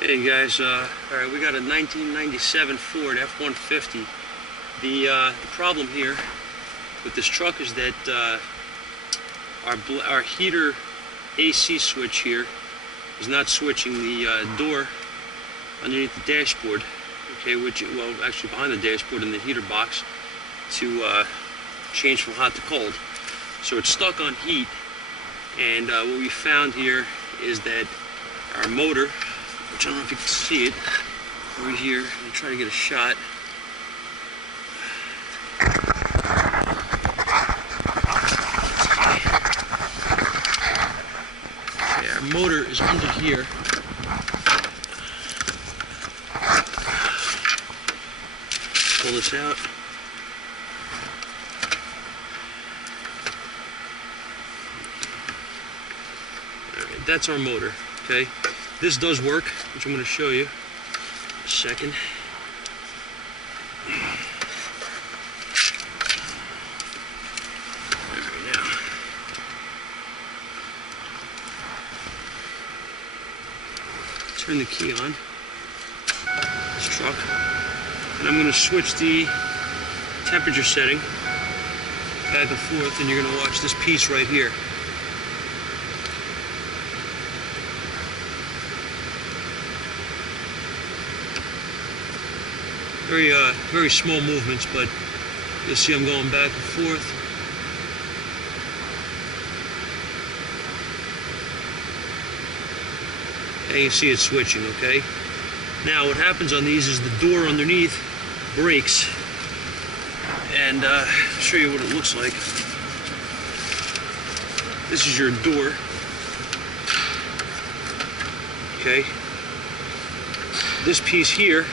Hey guys, alright, we got a 1997 Ford F150. The problem here with this truck is that our heater AC switch here is not switching the door underneath the dashboard, okay, well, actually behind the dashboard in the heater box to change from hot to cold. So it's stuck on heat, and what we found here is that our motor, which I don't know if you can see it over here. I'm going to try to get a shot. Okay, our motor is under here. Pull this out. Alright, that's our motor, okay? This does work, which I'm going to show you in a second. Alright, now. Turn the key on this truck, and I'm going to switch the temperature setting back and forth, and you're going to watch this piece right here. Very small movements, but you'll see I'm going back and forth. And you see it switching, okay? Now what happens on these is the door underneath breaks, and I'll show you what it looks like. This is your door, okay? This piece here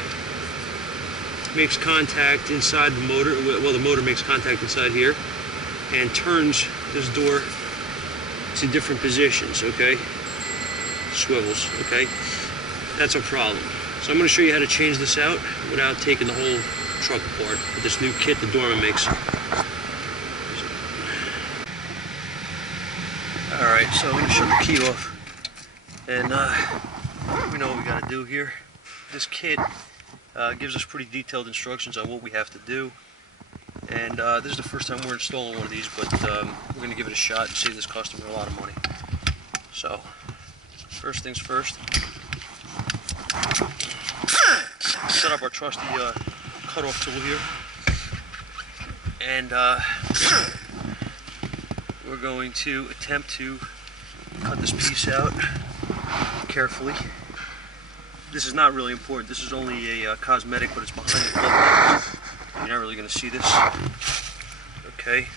makes contact inside the motor. Well, the motor makes contact inside here and turns this door to different positions, okay? Swivels, okay? That's a problem. So I'm going to show you how to change this out without taking the whole truck apart with this new kit that Dorman makes. Alright, so I'm going to shut the key off, and we know what we got to do here. This kit gives us pretty detailed instructions on what we have to do, and this is the first time we're installing one of these, but we're going to give it a shot and save this customer a lot of money. So, first things first, set up our trusty cutoff tool here, and we're going to attempt to cut this piece out carefully. This is not really important. This is only a cosmetic, but it's behind the glove. You're not really going to see this. Okay.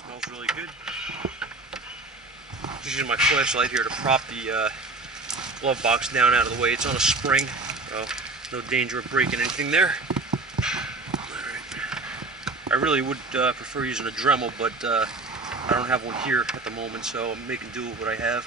Smells really good. Just using my flashlight here to prop the glove box down out of the way. It's on a spring, so no danger of breaking anything there. Alright. I really would prefer using a Dremel, but I don't have one here at the moment, so I'm making do with what I have.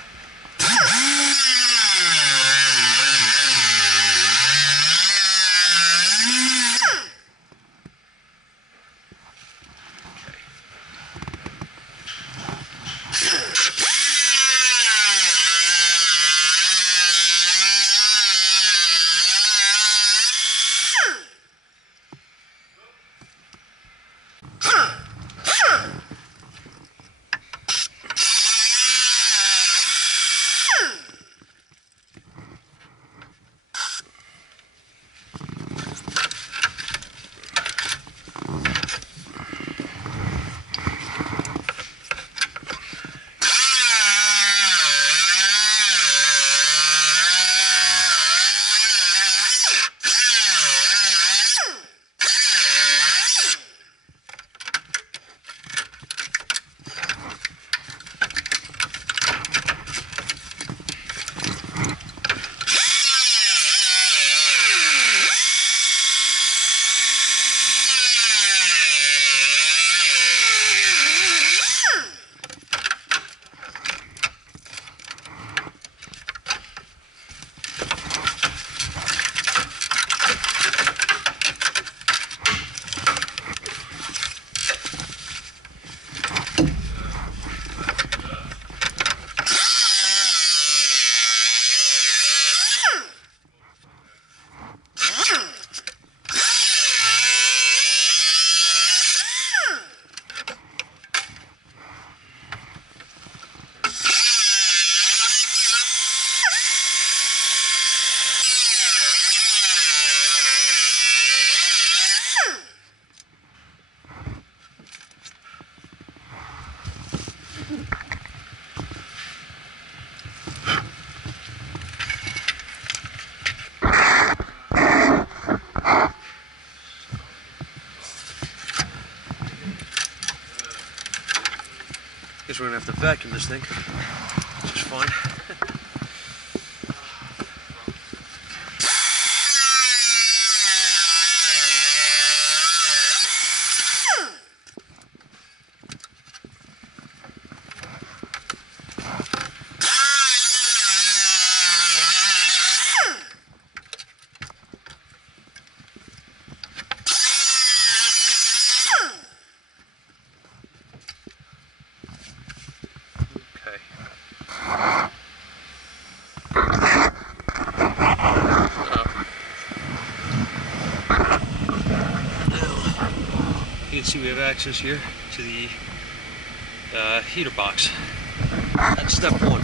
Guess we're gonna have to vacuum this thing, which is fun. You can see we have access here to the heater box. That's step one.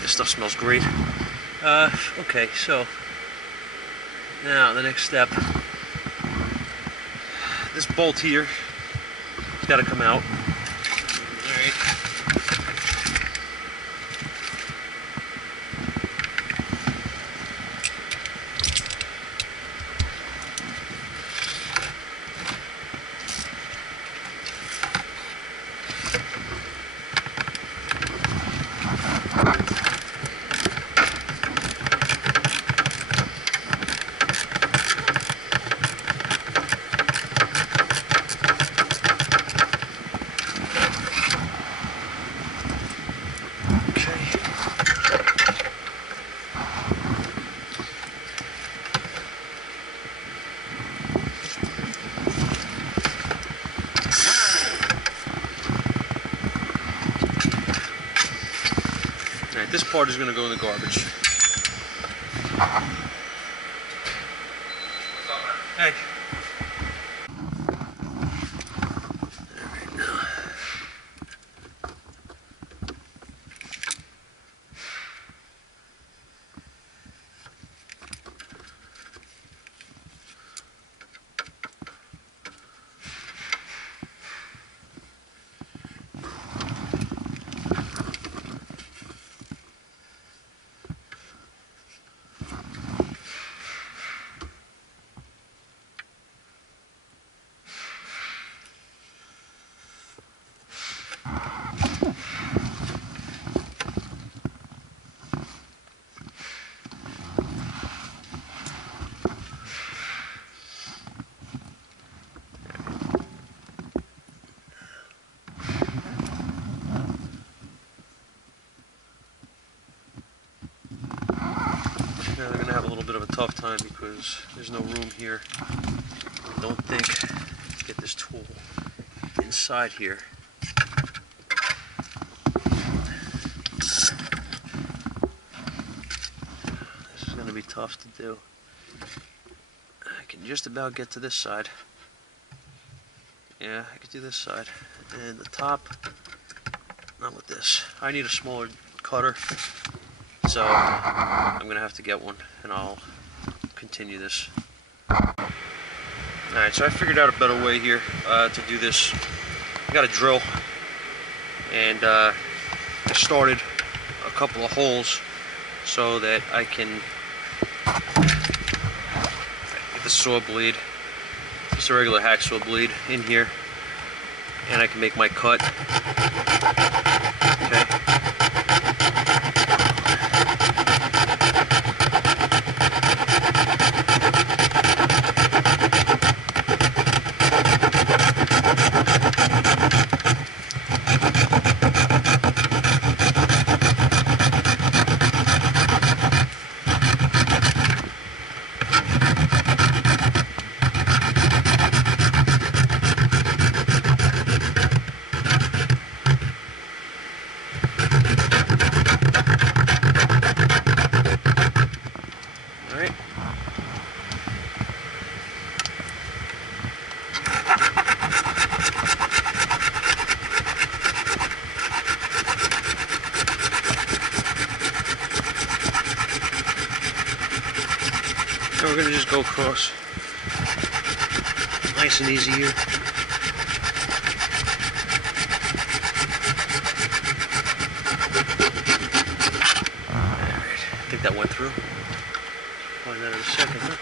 This stuff smells great. Okay, so now the next step. This bolt here has got to come out. All right. This part is going to go in the garbage. Hey. Now they're going to have a little bit of a tough time because there's no room here, I don't think, to get this tool inside here. This is going to be tough to do. I can just about get to this side. Yeah, I can do this side. And the top, not with this. I need a smaller cutter. So I'm going to have to get one and I'll continue this. Alright, so I figured out a better way here to do this. I got a drill and I started a couple of holes so that I can get the saw blade, just a regular hacksaw blade, in here and I can make my cut. Okay. we're going to just go across. Nice and easy here. Alright, I think that went through. Find that in a second.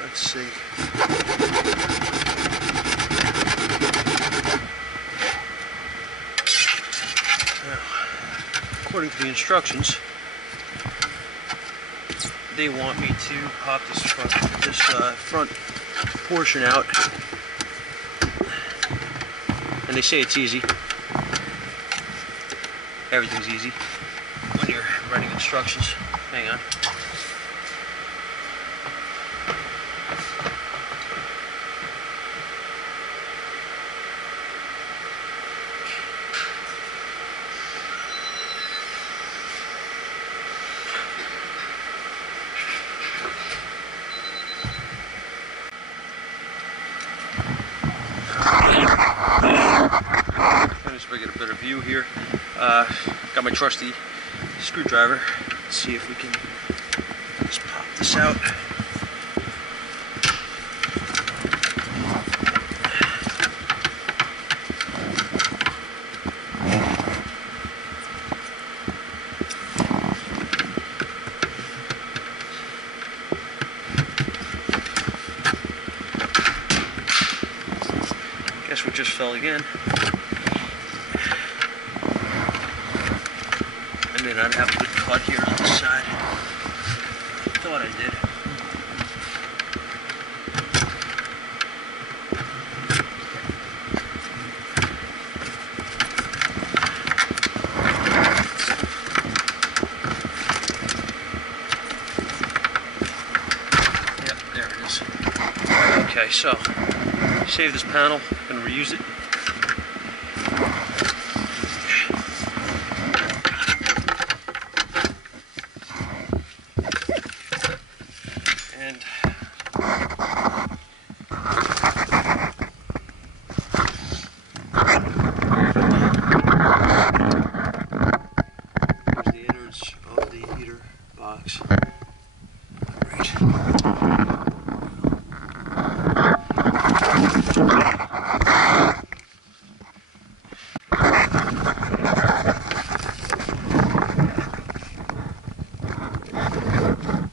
Let's see. Now, according to the instructions, they want me to pop this front portion out, and they say it's easy. Everything's easy when you're writing instructions. Hang on. So I get a better view here. Got my trusty screwdriver. Let's see if we can just pop this out. Guess we just fell again. I may not have a good cut here on this side. I thought I did. Yep, there it is. Okay, so save this panel and reuse it. And here's the innards of the heater box. Right.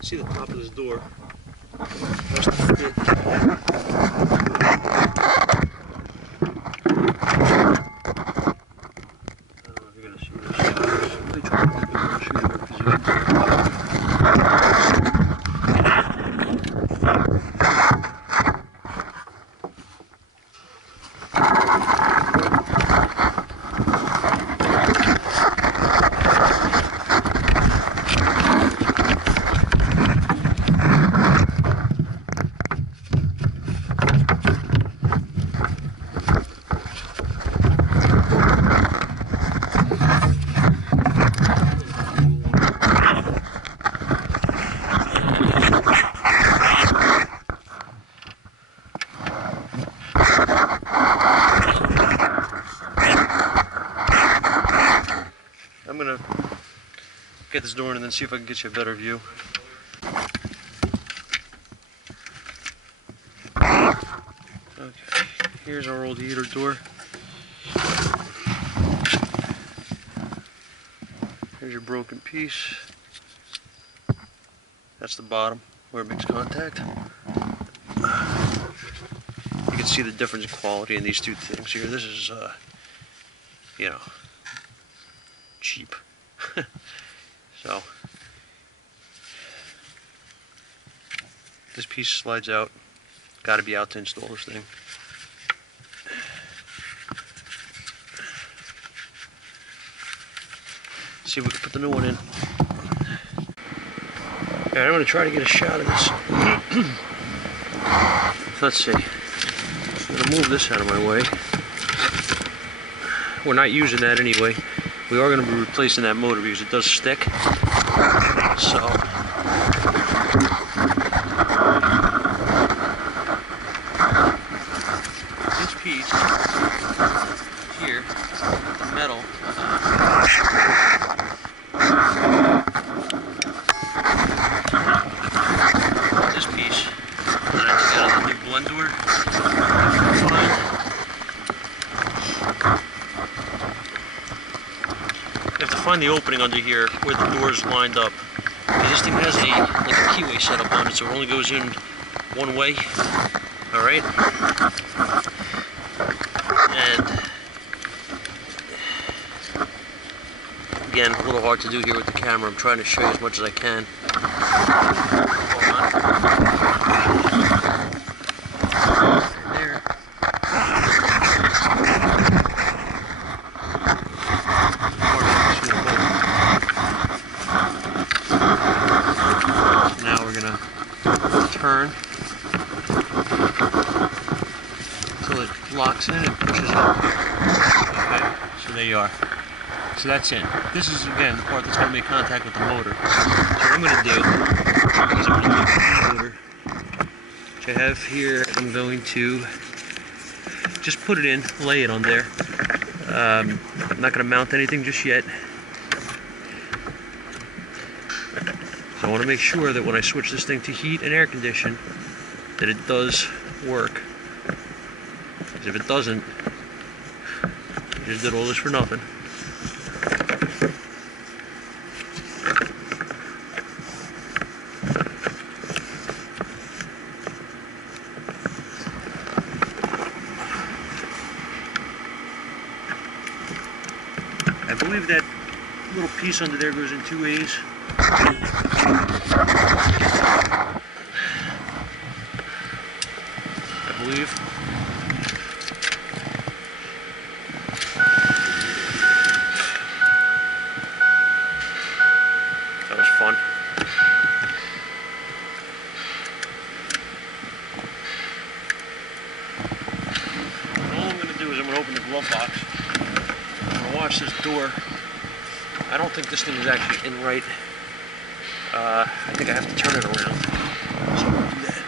See the top of this door. That's the fit. I don't know if you're going to see this. Really try to get the shoot in a position. I'm gonna get this door in and then see if I can get you a better view. Okay, here's our old heater door. Here's your broken piece. That's the bottom where it makes contact. You can see the difference in quality in these two things here. This is, you know, cheap. So this piece slides out. Got to be out to install this thing. See if we can put the new one in. Alright, I'm going to try to get a shot of this. Let's see. I'm going to going to move this out of my way. We're not using that anyway. We are going to be replacing that motor because it does stick. So this piece here, the metal, this piece that I took out of the new Blend Door file. You have to find the opening under here where the door is lined up. This thing has like a keyway set up on it, so it only goes in one way. Alright? And again, a little hard to do here with the camera. I'm trying to show you as much as I can. There. Now we're gonna turn until it locks in and pushes up. Okay, so there you are. So that's it. This is, again, the part that's going to make contact with the motor. So what I'm going to do is I'm going to take the motor, which I have here, I'm going to just put it in, lay it on there. I'm not going to mount anything just yet. So I want to make sure that when I switch this thing to heat and air condition, that it does work. Because if it doesn't, I just did all this for nothing. I believe that little piece under there goes in 2 ways. I believe. That was fun. All I'm going to do is I'm going to open the glove box. I'm going to wash this door. I don't think this thing is actually in right. I think I have to turn it around. So I'm going to do that.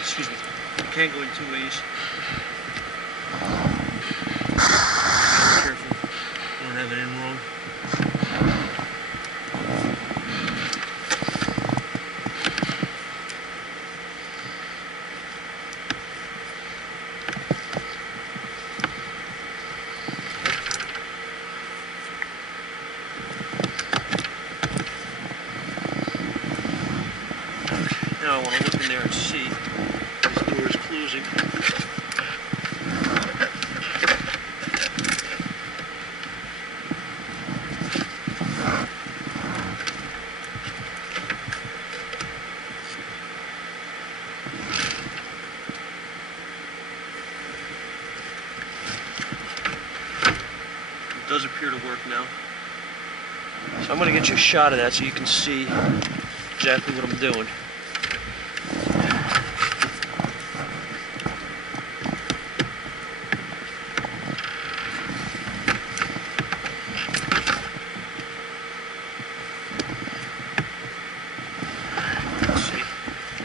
Excuse me. You can't go in 2 ways. Be careful. Don't have it in wrong. Now I want to look in there and see this door is closing. It does appear to work now. So I'm going to get you a shot of that so you can see exactly what I'm doing.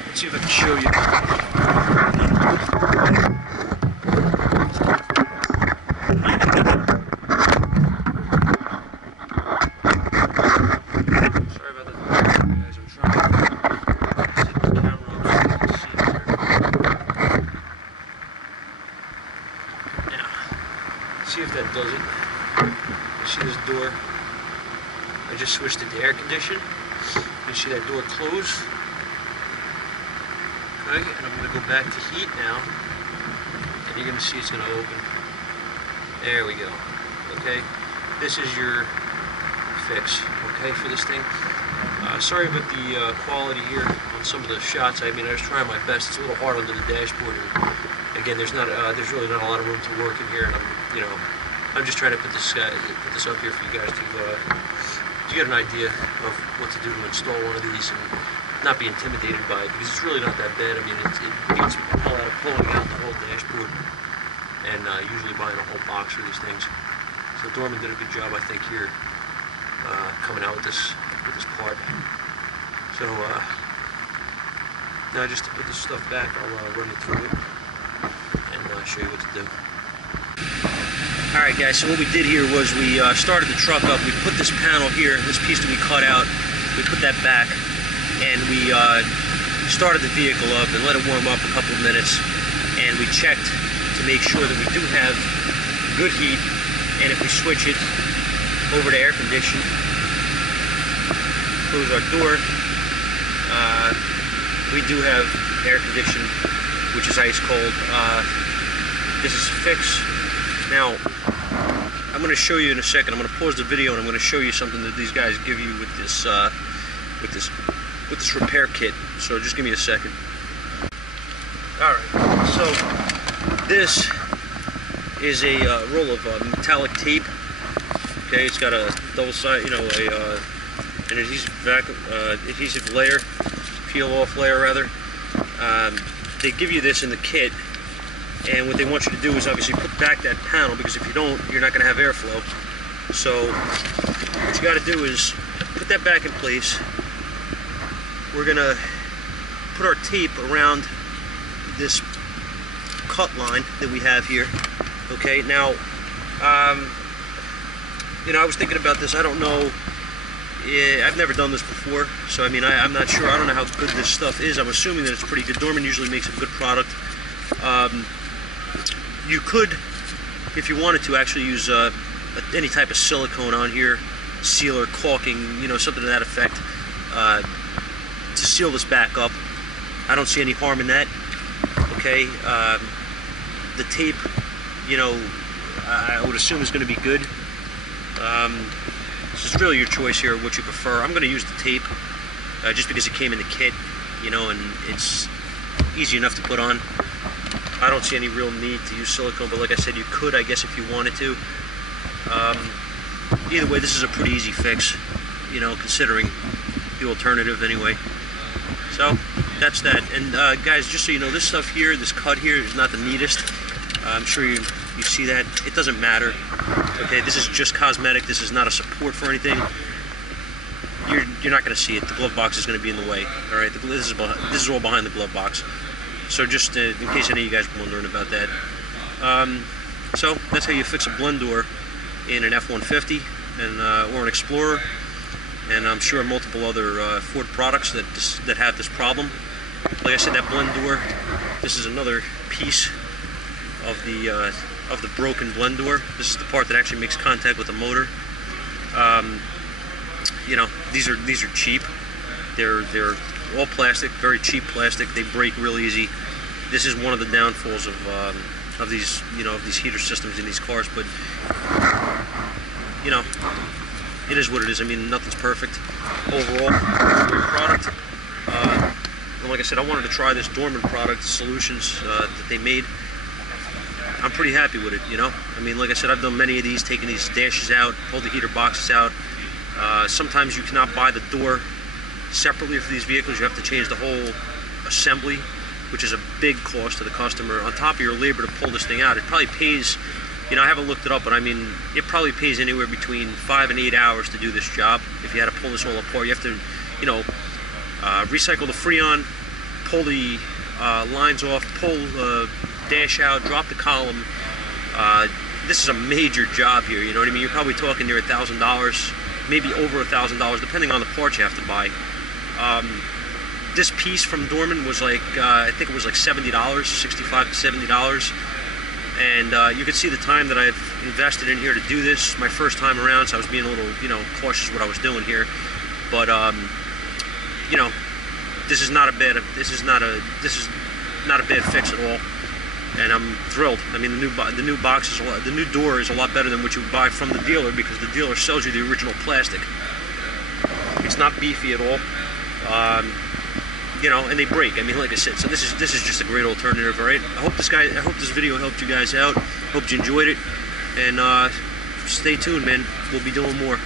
Let's see if I can show you. Sorry about that, guys. I'm trying to set the camera up so you can see here. Now, see if that does it. You see this door? I just switched it to air condition. You see that door close? Okay, and I'm going to go back to heat now, and you're going to see it's going to open. There we go. Okay, this is your fix, okay, for this thing. Sorry about the quality here on some of the shots. I mean, I was trying my best. It's a little hard under the dashboard. And again, there's really not a lot of room to work in here, and I'm just trying to put this up here for you guys to you get an idea of what to do to install one of these and not be intimidated by it, because it's really not that bad. I mean, it beats the hell out of pulling out the whole dashboard and usually buying a whole box for these things. So Dorman did a good job, I think, here coming out with this part. So now just to put this stuff back, I'll run you through it and show you what to do. Alright guys, so what we did here was we started the truck up. We put this panel here, this piece that we cut out, we put that back, and we started the vehicle up and let it warm up a couple of minutes, and we checked to make sure that we do have good heat. And if we switch it over to air conditioning, close our door, we do have air conditioning, which is ice cold. This is a fix. Now, I'm going to show you in a second. I'm going to pause the video and I'm going to show you something that these guys give you with this repair kit. So just give me a second. All right. So this is a roll of metallic tape. Okay, it's got a double side, an adhesive layer, peel-off layer rather. They give you this in the kit. And what they want you to do is obviously put back that panel, because if you don't, you're not going to have airflow. So what you got to do is put that back in place. We're going to put our tape around this cut line that we have here. Okay, now, I was thinking about this. I don't know. I've never done this before, so I mean, I'm not sure. I don't know how good this stuff is. I'm assuming that it's pretty good. Dorman usually makes a good product. You could, if you wanted to, actually use any type of silicone on here, sealer, caulking, something to that effect, to seal this back up. I don't see any harm in that. Okay, the tape, I would assume is going to be good. This is really your choice here, what you prefer. I'm going to use the tape just because it came in the kit, and it's easy enough to put on. I don't see any real need to use silicone, but like I said, you could, I guess, if you wanted to. Either way, this is a pretty easy fix, considering the alternative anyway. So that's that. And guys, just so you know, this stuff here, this cut here is not the neatest. I'm sure you see that. It doesn't matter. Okay, this is just cosmetic. This is not a support for anything. You're not going to see it. The glove box is going to be in the way. All right, this is all behind the glove box. So just in case any of you guys were wondering about that. So that's how you fix a blend door in an F150 or an Explorer, and I'm sure multiple other Ford products that have this problem. Like I said, that blend door, this is another piece of the broken blend door. This is the part that actually makes contact with the motor. These are cheap. They're all plastic, very cheap plastic. They break real easy. This is one of the downfalls of these heater systems in these cars. But it is what it is. I mean, nothing's perfect. Overall, great product. And like I said, I wanted to try this Dorman product solutions that they made. I'm pretty happy with it. I mean, like I said, I've done many of these, taking these dashes out, pulled the heater boxes out. Sometimes you cannot buy the door separately for these vehicles. You have to change the whole assembly, which is a big cost to the customer. On top of your labor to pull this thing out, it probably pays, I haven't looked it up, but I mean, it probably pays anywhere between 5 and 8 hours to do this job. If you had to pull this all apart, you have to, recycle the Freon, pull the lines off, pull the dash out, drop the column. This is a major job here, you know what I mean? You're probably talking near $1,000, maybe over $1,000, depending on the parts you have to buy. This piece from Dorman was like, I think it was like $70, $65 to $70. And you can see the time that I've invested in here to do this. My first time around, so I was being a little, cautious what I was doing here. But this is not a bad fix at all. And I'm thrilled. I mean, the new box is the new door is a lot better than what you would buy from the dealer, because the dealer sells you the original plastic. It's not beefy at all. And they break. I mean, like I said, so this is just a great alternative. All right. I hope this video helped you guys out. Hope you enjoyed it, and stay tuned, man. We'll be doing more.